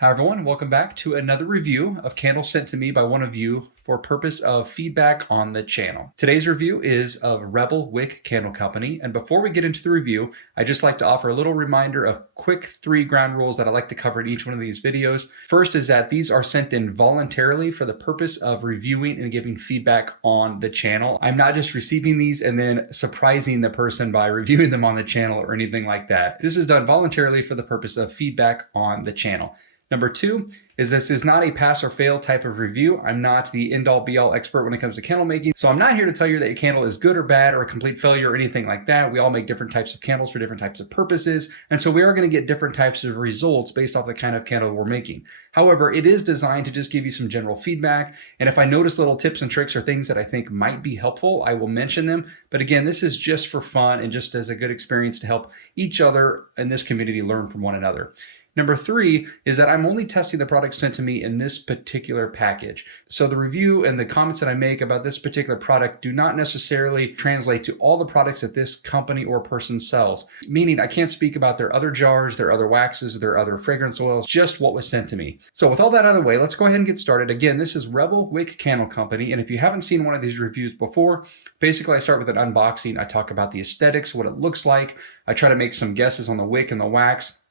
Hi everyone, welcome back to another review of candles sent to me by one of you for purpose of feedback on the channel. Today's review is of Rebel Wick Candle Company, and before we get into the review, I'd just like to offer a little reminder of quick 3 ground rules that I like to cover in each one of these videos. First is that these are sent in voluntarily for the purpose of reviewing and giving feedback on the channel. I'm not just receiving these and then surprising the person by reviewing them on the channel or anything like that. This is done voluntarily for the purpose of feedback on the channel. Number 2 is this is not a pass or fail type of review. I'm not the end-all be-all expert when it comes to candle making. So I'm not here to tell you that your candle is good or bad or a complete failure or anything like that. We all make different types of candles for different types of purposes. And so we are going to get different types of results based off the kind of candle we're making. However, it is designed to just give you some general feedback. And if I notice little tips and tricks or things that I think might be helpful, I will mention them. But again, this is just for fun and just as a good experience to help each other in this community learn from one another. Number 3 is that I'm only testing the products sent to me in this particular package. So the review and the comments that I make about this particular product do not necessarily translate to all the products that this company or person sells. Meaning I can't speak about their other jars, their other waxes, their other fragrance oils, just what was sent to me. So with all that out of the way, let's go ahead and get started. Again, this is Rebel Wick Candle Company. And if you haven't seen one of these reviews before, basically I start with an unboxing. I talk about the aesthetics, what it looks like. I try to make some guesses on the wick and the wax.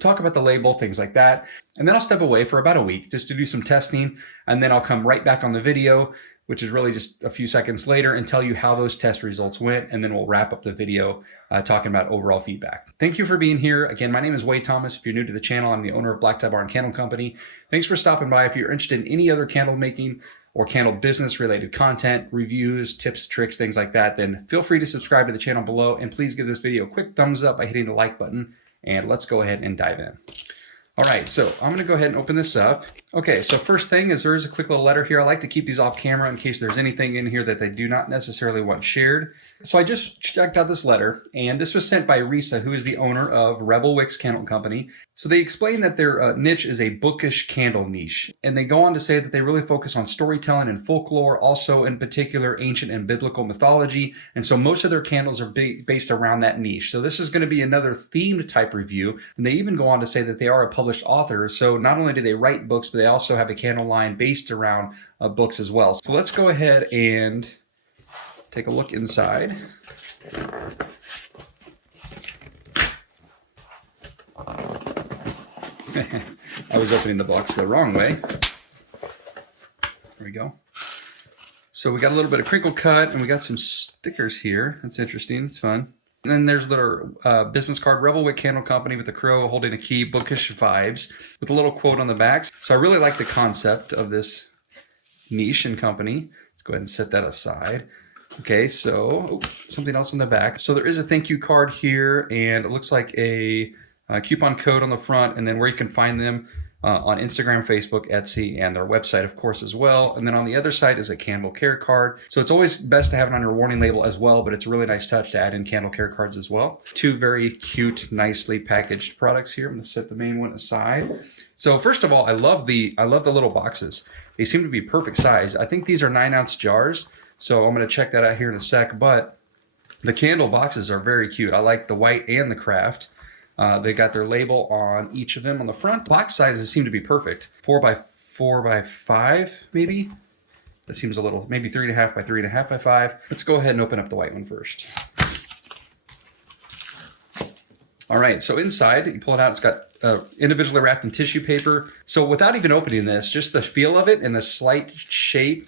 Talk about the label, things like that. And then I'll step away for about a week just to do some testing. And then I'll come right back on the video, which is really just a few seconds later, and tell you how those test results went. And then we'll wrap up the video talking about overall feedback. Thank you for being here. Again, my name is Wade Thomas. If you're new to the channel, I'm the owner of Black Tie Bar and Candle Company. Thanks for stopping by. If you're interested in any other candle making or candle business related content, reviews, tips, tricks, things like that, then feel free to subscribe to the channel below. And please give this video a quick thumbs up by hitting the like button. And let's go ahead and dive in. All right, so I'm going to go ahead and open this up. Okay, so first thing is there is a quick little letter here. I like to keep these off camera in case there's anything in here that they do not necessarily want shared. So I just checked out this letter, and this was sent by Risa, who is the owner of Rebel Wick Candle Company. So they explain that their niche is a bookish candle niche. And they go on to say that they really focus on storytelling and folklore, also in particular ancient and biblical mythology. And so most of their candles are based around that niche. So this is going to be another themed type review. And they even go on to say that they are a published author. So not only do they write books, but they also have a candle line based around books as well. So let's go ahead and take a look inside. I was opening the box the wrong way. There we go. So we got a little bit of crinkle cut and we got some stickers here. That's interesting. It's fun. And then there's a little business card, Rebel Wick Candle Company with a crow holding a key, bookish vibes, with a little quote on the back. So I really like the concept of this niche and company. Let's go ahead and set that aside. Okay, so something else on the back. So there is a thank you card here, and it looks like a coupon code on the front, and then where you can find them on Instagram, Facebook, Etsy, and their website, of course, as well. And then on the other side is a candle care card. So it's always best to have it on your warning label as well, but it's a really nice touch to add in candle care cards as well. 2 very cute, nicely packaged products here. I'm going to set the main one aside. So first of all, I love the little boxes. They seem to be perfect size. I think these are 9-ounce jars. So I'm going to check that out here in a sec, but the candle boxes are very cute. I like the white and the craft. They got their label on each of them on the front. Box sizes seem to be perfect. 4 by 4 by 5, maybe. That seems a little, maybe 3.5 by 3.5 by 5. Let's go ahead and open up the white one first. All right, so inside, you pull it out, it's got individually wrapped in tissue paper. So without even opening this, just the feel of it and the slight shape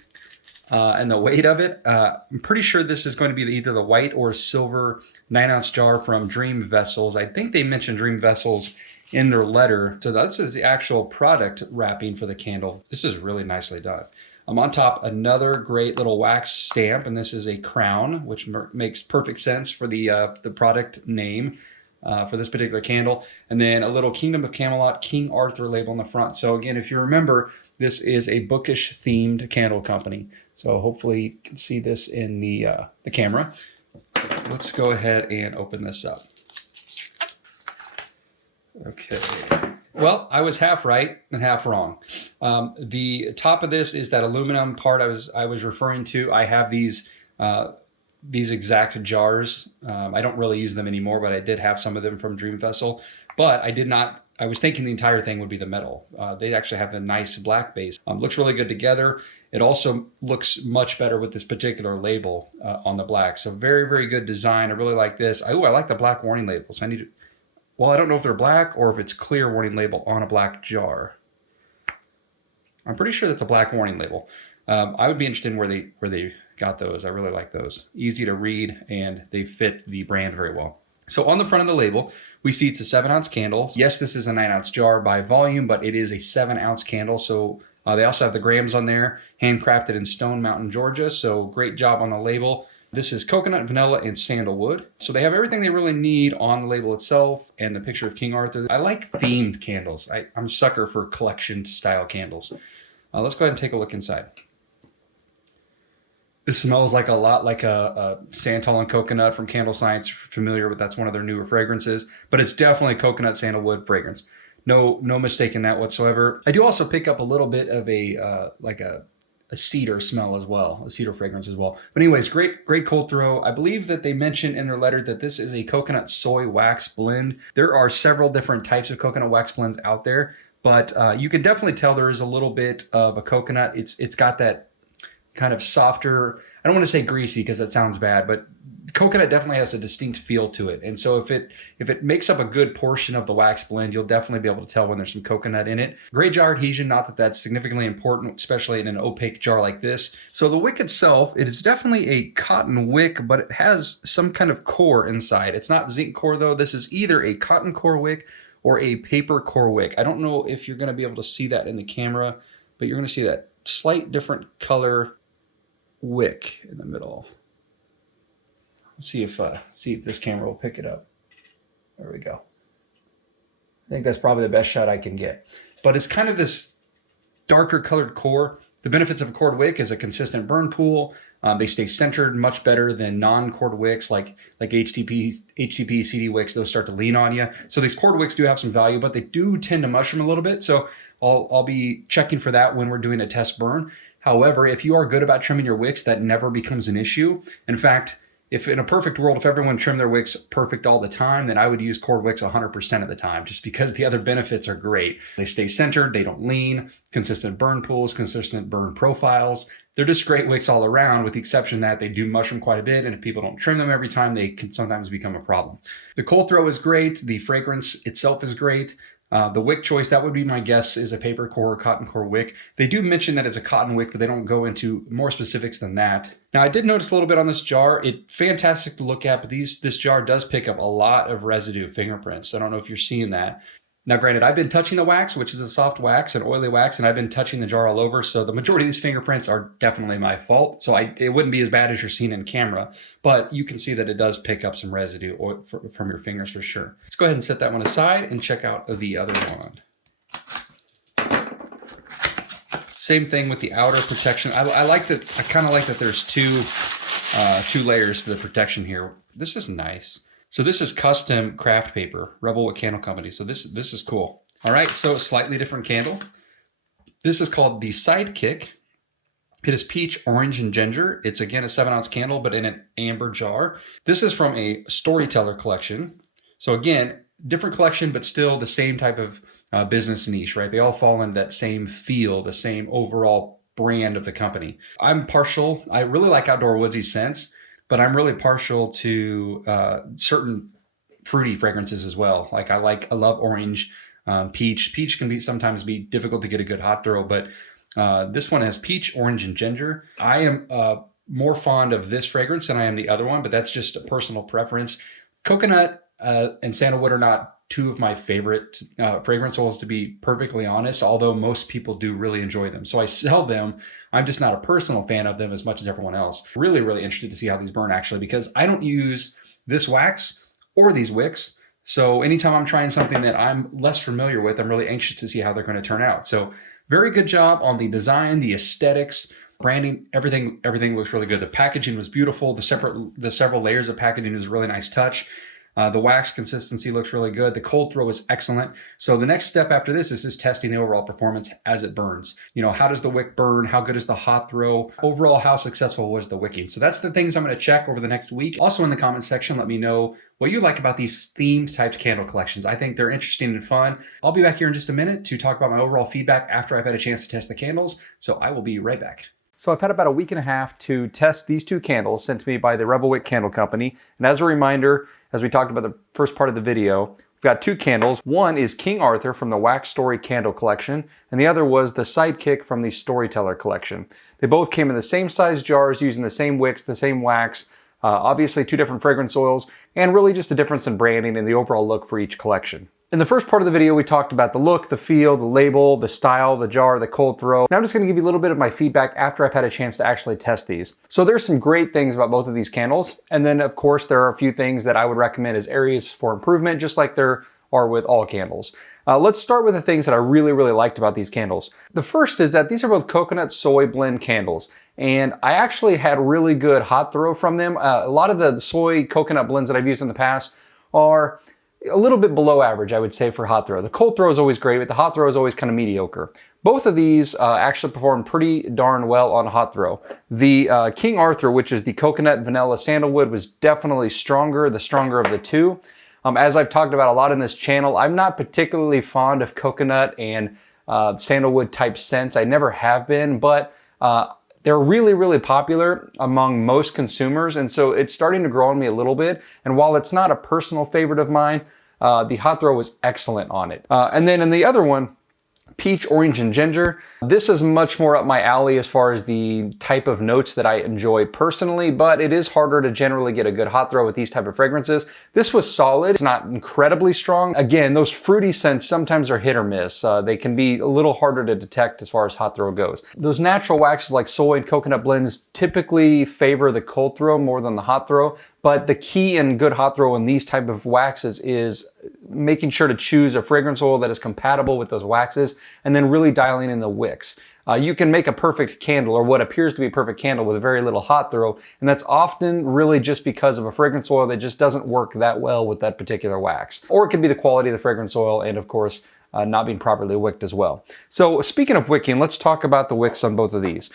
and the weight of it, I'm pretty sure this is going to be either the white or silver 9-ounce jar from Dream Vessels. I think they mentioned Dream Vessels in their letter. So this is the actual product wrapping for the candle. This is really nicely done. On top, another great little wax stamp, and this is a crown, which makes perfect sense for the product name for this particular candle. And then a little Kingdom of Camelot King Arthur label on the front. So again, if you remember, this is a bookish themed candle company. So hopefully you can see this in the camera. Let's go ahead and open this up. Okay. Well, I was half right and half wrong. The top of this is that aluminum part I was referring to. I have these exact jars. I don't really use them anymore, but I did have some of them from Dream Vessel. But I did not I was thinking the entire thing would be the metal. They actually have a nice black base. Looks really good together. It also looks much better with this particular label on the black. So very, very good design. I really like this. Oh, I like the black warning labels. Well, I don't know if they're black or if it's clear warning label on a black jar. I'm pretty sure that's a black warning label. I would be interested in where they got those. I really like those. Easy to read, and they fit the brand very well. So on the front of the label, we see it's a 7-ounce candle. Yes, this is a 9-ounce jar by volume, but it is a 7-ounce candle. So they also have the grams on there, handcrafted in Stone Mountain, Georgia. So great job on the label. This is coconut, vanilla, and sandalwood. So they have everything they really need on the label itself and the picture of King Arthur. I like themed candles. I'm a sucker for collection style candles. Let's go ahead and take a look inside. This smells like a lot like a santal and coconut from Candle Science. Familiar with, that's one of their newer fragrances, but it's definitely coconut sandalwood fragrance. No mistake in that whatsoever. I do also pick up a little bit of a cedar smell as well, a cedar fragrance as well. But anyways, great cold throw. I believe that they mentioned in their letter that this is a coconut soy wax blend. There are several different types of coconut wax blends out there, but you can definitely tell there is a little bit of a coconut. It's got that kind of softer, I don't want to say greasy because that sounds bad, but coconut definitely has a distinct feel to it. And so if it makes up a good portion of the wax blend, you'll definitely be able to tell when there's some coconut in it. Great jar adhesion, not that that's significantly important, especially in an opaque jar like this. So the wick itself, it is definitely a cotton wick, but it has some kind of core inside. It's not zinc core though. This is either a cotton core wick or a paper core wick. I don't know if you're going to be able to see that in the camera, but you're going to see that slight different color wick in the middle. Let's see if this camera will pick it up. There we go. I think that's probably the best shot I can get. But it's kind of this darker colored core. The benefits of a cord wick is a consistent burn pool. They stay centered much better than non-cord wicks like HTP, CD wicks. Those start to lean on you. So these cord wicks do have some value, but they do tend to mushroom a little bit. So I'll be checking for that when we're doing a test burn. However, if you are good about trimming your wicks, that never becomes an issue. In fact, if in a perfect world, if everyone trimmed their wicks perfect all the time, then I would use cord wicks 100% of the time, just because the other benefits are great. They stay centered, they don't lean, consistent burn pools, consistent burn profiles. They're just great wicks all around, with the exception that they do mushroom quite a bit, and if people don't trim them every time, they can sometimes become a problem. The cold throw is great. The fragrance itself is great. The wick choice, that would be my guess, is a paper core or cotton core wick. They do mention that it's a cotton wick, but they don't go into more specifics than that. Now, I did notice a little bit on this jar. It's fantastic to look at, but this jar does pick up a lot of residue fingerprints. I don't know if you're seeing that. Now, granted, I've been touching the wax, which is a soft wax, an oily wax, and I've been touching the jar all over. So the majority of these fingerprints are definitely my fault. So it wouldn't be as bad as you're seeing in camera, but you can see that it does pick up some residue from your fingers for sure. Let's go ahead and set that one aside and check out the other one. Same thing with the outer protection. I kind of like that there's two layers for the protection here. This is nice. So this is custom craft paper, Rebel Wick Candle Company. So this is cool. All right, so slightly different candle. This is called the Sidekick. It is peach, orange, and ginger. It's again a 7-ounce candle, but in an amber jar. This is from a Storyteller collection. So again, different collection, but still the same type of business niche, right? They all fall in that same feel, the same overall brand of the company. I really like outdoor woodsy scents, but I'm really partial to certain fruity fragrances as well. Like I love orange, peach. Peach can sometimes be difficult to get a good hot throw, but this one has peach, orange, and ginger. I am more fond of this fragrance than I am the other one, but that's just a personal preference. Coconut and sandalwood are not two of my favorite fragrance oils, to be perfectly honest, although most people do really enjoy them. So I sell them. I'm just not a personal fan of them as much as everyone else. Really, really interested to see how these burn actually, because I don't use this wax or these wicks. So anytime I'm trying something that I'm less familiar with, I'm really anxious to see how they're going to turn out. So very good job on the design, the aesthetics, branding, everything looks really good. The packaging was beautiful. The several layers of packaging is a really nice touch. The wax consistency looks really good. The cold throw is excellent. So the next step after this is just testing the overall performance as it burns. How does the wick burn? How good is the hot throw? Overall, how successful was the wicking? So that's the things I'm going to check over the next week. Also in the comment section, let me know what you like about these themed typed candle collections. I think they're interesting and fun. I'll be back here in just a minute to talk about my overall feedback after I've had a chance to test the candles. So I will be right back. So I've had about a week and a half to test these two candles sent to me by the Rebel Wick Candle Company. And as a reminder, as we talked about the first part of the video, we've got two candles. One is King Arthur from the Wax Story Candle Collection, and the other was the Sidekick from the Storyteller Collection. They both came in the same size jars using the same wicks, the same wax, obviously two different fragrance oils, and really just a difference in branding and the overall look for each collection. In the first part of the video, we talked about the look, the feel, the label, the style, the jar, the cold throw. Now I'm just going to give you a little bit of my feedback after I've had a chance to actually test these. So there's some great things about both of these candles. And then of course, there are a few things that I would recommend as areas for improvement, just like there are with all candles. Let's start with the things that I really liked about these candles. The first is that these are both coconut soy blend candles. And I actually had really good hot throw from them. A lot of the soy coconut blends that I've used in the past are a little bit below average, I would say, for hot throw. The cold throw is always great, but the hot throw is always kind of mediocre. Both of these actually perform pretty darn well on hot throw. The King Arthur, which is the coconut vanilla sandalwood, was definitely stronger, the stronger of the two. As I've talked about a lot in this channel, I'm not particularly fond of coconut and sandalwood type scents. I never have been, but they're really popular among most consumers, and so it's starting to grow on me a little bit. And while it's not a personal favorite of mine, the hot throw was excellent on it. And then in the other one, Peach, Orange, and Ginger. This is much more up my alley as far as the type of notes that I enjoy personally, but it is harder to generally get a good hot throw with these type of fragrances. This was solid. It's not incredibly strong. Again, those fruity scents sometimes are hit or miss. They can be a little harder to detect as far as hot throw goes. Those natural waxes like soy and coconut blends typically favor the cold throw more than the hot throw, but the key in good hot throw in these type of waxes is making sure to choose a fragrance oil that is compatible with those waxes, and then really dialing in the wicks. You can make a perfect candle, or what appears to be a perfect candle, with very little hot throw, and that's often really just because of a fragrance oil that just doesn't work that well with that particular wax. Or it could be the quality of the fragrance oil, and of course, not being properly wicked as well. So speaking of wicking, let's talk about the wicks on both of these.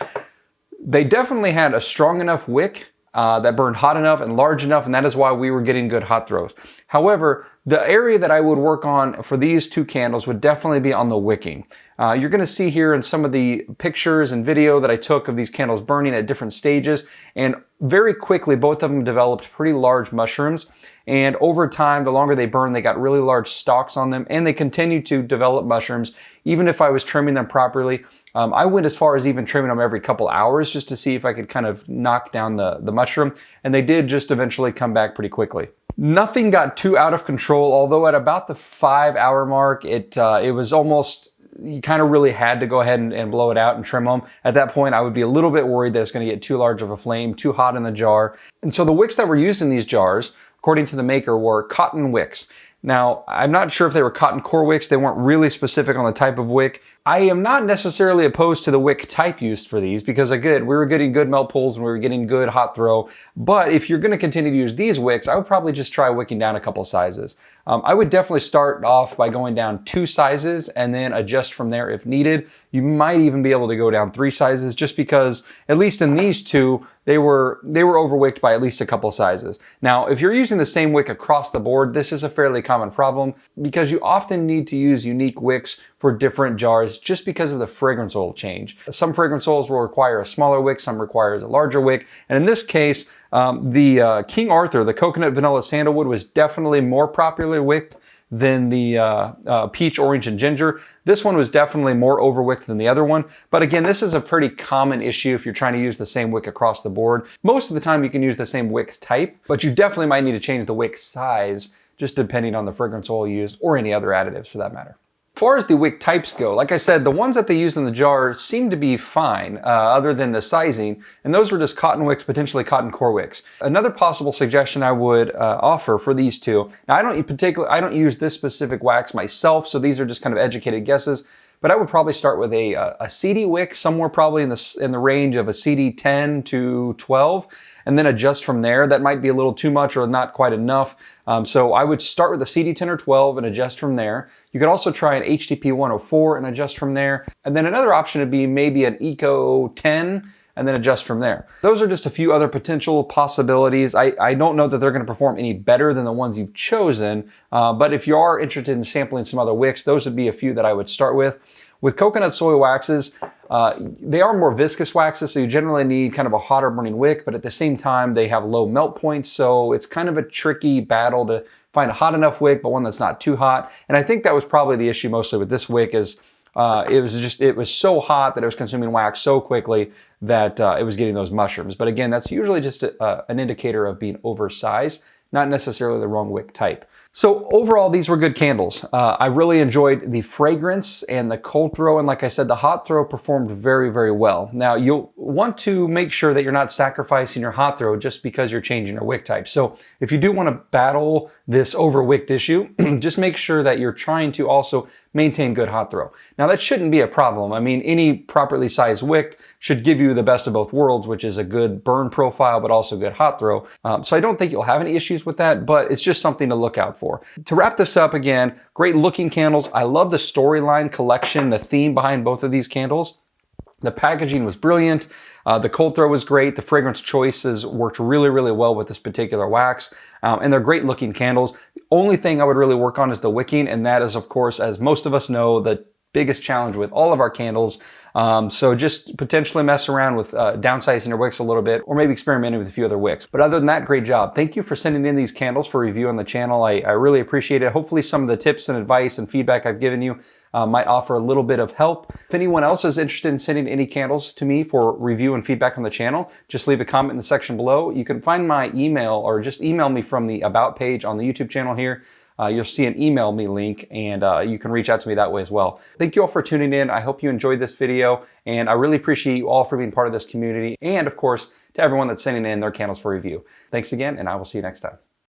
They definitely had a strong enough wick that burned hot enough and large enough, and that is why we were getting good hot throws. However, the area that I would work on for these two candles would definitely be on the wicking. You're going to see here in some of the pictures and video that I took of these candles burning at different stages, and very quickly both of them developed pretty large mushrooms, and over time, the longer they burned, they got really large stalks on them, and they continued to develop mushrooms even if I was trimming them properly. I went as far as even trimming them every couple hours just to see if I could kind of knock down the mushroom, and they did just eventually come back pretty quickly. Nothing got too out of control, although at about the 5-hour mark, it was almost, you kind of really had to go ahead and blow it out and trim them. At that point, I would be a little bit worried that it's going to get too large of a flame, too hot in the jar. And so the wicks that were used in these jars, according to the maker, were cotton wicks. Now, I'm not sure if they were cotton core wicks. They weren't really specific on the type of wick. I am not necessarily opposed to the wick type used for these because, again, we were getting good melt pulls and we were getting good hot throw. But if you're going to continue to use these wicks, I would probably just try wicking down a couple sizes. I would definitely start off by going down 2 sizes and then adjust from there if needed. You might even be able to go down 3 sizes just because, at least in these two, they were overwicked by at least a couple sizes. Now, if you're using the same wick across the board, this is a fairly common problem because you often need to use unique wicks for different jars just because of the fragrance oil change. Some fragrance oils will require a smaller wick, some requires a larger wick, and in this case, the King Arthur, the coconut vanilla sandalwood, was definitely more popularly wicked than the peach, orange, and ginger. This one was definitely more overwicked than the other one. But again, this is a pretty common issue if you're trying to use the same wick across the board. Most of the time you can use the same wick type, but you definitely might need to change the wick size just depending on the fragrance oil used or any other additives for that matter. As far as the wick types go, like I said, the ones that they used in the jar seem to be fine, other than the sizing, and those were just cotton wicks, potentially cotton core wicks. Another possible suggestion I would offer for these two, now I don't use this specific wax myself, so these are just kind of educated guesses, but I would probably start with a CD wick, somewhere probably in the range of a CD 10 to 12, and then adjust from there. That might be a little too much or not quite enough. So I would start with a CD 10 or 12 and adjust from there. You could also try an HTP 104 and adjust from there. And then another option would be maybe an Eco 10 and then adjust from there. Those are just a few other potential possibilities. I don't know that they're going to perform any better than the ones you've chosen, but if you are interested in sampling some other wicks, those would be a few that I would start with. With coconut soy waxes, they are more viscous waxes, so you generally need kind of a hotter burning wick, but at the same time, they have low melt points, so it's kind of a tricky battle to find a hot enough wick, but one that's not too hot. And I think that was probably the issue mostly with this wick is it was so hot that it was consuming wax so quickly that it was getting those mushrooms. But again, that's usually just an indicator of being oversized, not necessarily the wrong wick type. So overall, these were good candles. I really enjoyed the fragrance and the cold throw. And like I said, the hot throw performed very, very well. Now, you'll want to make sure that you're not sacrificing your hot throw just because you're changing your wick type. So if you do want to battle this overwicked issue, just make sure that you're trying to also maintain good hot throw. Now, that shouldn't be a problem. I mean, any properly sized wick should give you the best of both worlds, which is a good burn profile, but also good hot throw. So I don't think you'll have any issues with that, but it's just something to look out for. To wrap this up again, great looking candles. I love the storyline collection, the theme behind both of these candles. The packaging was brilliant. The cold throw was great. The fragrance choices worked really, really well with this particular wax. And they're great looking candles. The only thing I would really work on is the wicking. And that is, of course, as most of us know, the biggest challenge with all of our candles. So just potentially mess around with downsizing your wicks a little bit, or maybe experimenting with a few other wicks. But other than that, great job. Thank you for sending in these candles for review on the channel. I really appreciate it. Hopefully some of the tips and advice and feedback I've given you might offer a little bit of help. If anyone else is interested in sending any candles to me for review and feedback on the channel, just leave a comment in the section below. You can find my email or just email me from the About page on the YouTube channel here. You'll see an email me link, and you can reach out to me that way as well. Thank you all for tuning in. I hope you enjoyed this video, and I really appreciate you all for being part of this community, and of course, to everyone that's sending in their candles for review. Thanks again, and I will see you next time.